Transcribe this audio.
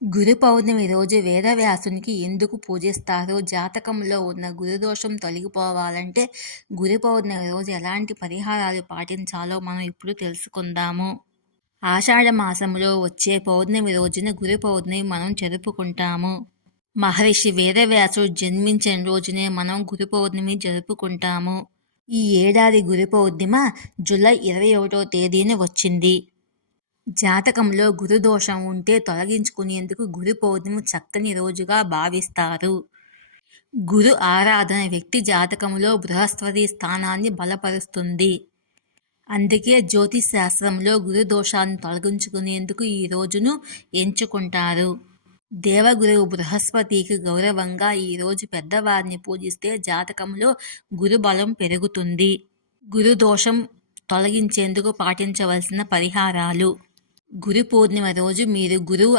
గురు పౌర్ణమి రోజు వేదవ్యాసునికి ఎందుకు పూజిస్తారో, జాతకంలో ఉన్న గురుదోషం తొలగిపోవాలంటే గురు పౌర్ణమి రోజు ఎలాంటి పరిహారాలు పాటించాలో మనం ఇప్పుడు తెలుసుకుందాము. ఆషాఢ మాసంలో వచ్చే పౌర్ణమి రోజున గురు పౌర్ణమి మనం జరుపుకుంటాము. మహర్షి వేదవ్యాసుడు జన్మించిన రోజునే మనం గురు పౌర్ణమి జరుపుకుంటాము. ఈ ఏడాది గురు పౌర్ణిమ జూలై 21వ తేదీన వచ్చింది. జాతకంలో గురుదోషం ఉంటే తొలగించుకునేందుకు గురు పౌర్ణమి చక్కని రోజుగా భావిస్తారు. గురు ఆరాధన వ్యక్తి జాతకంలో బృహస్పతి స్థానాన్ని బలపరుస్తుంది. అందుకే జ్యోతిష్ శాస్త్రంలో గురు దోషాన్ని తొలగించుకునేందుకు ఈ రోజును ఎంచుకుంటారు. దేవగురువు బృహస్పతికి గౌరవంగా ఈరోజు పెద్దవారిని పూజిస్తే జాతకంలో గురు బలం పెరుగుతుంది. గురు దోషం తొలగించేందుకు పాటించవలసిన పరిహారాలు. గురు పూర్ణిమ రోజు మీరు గురువు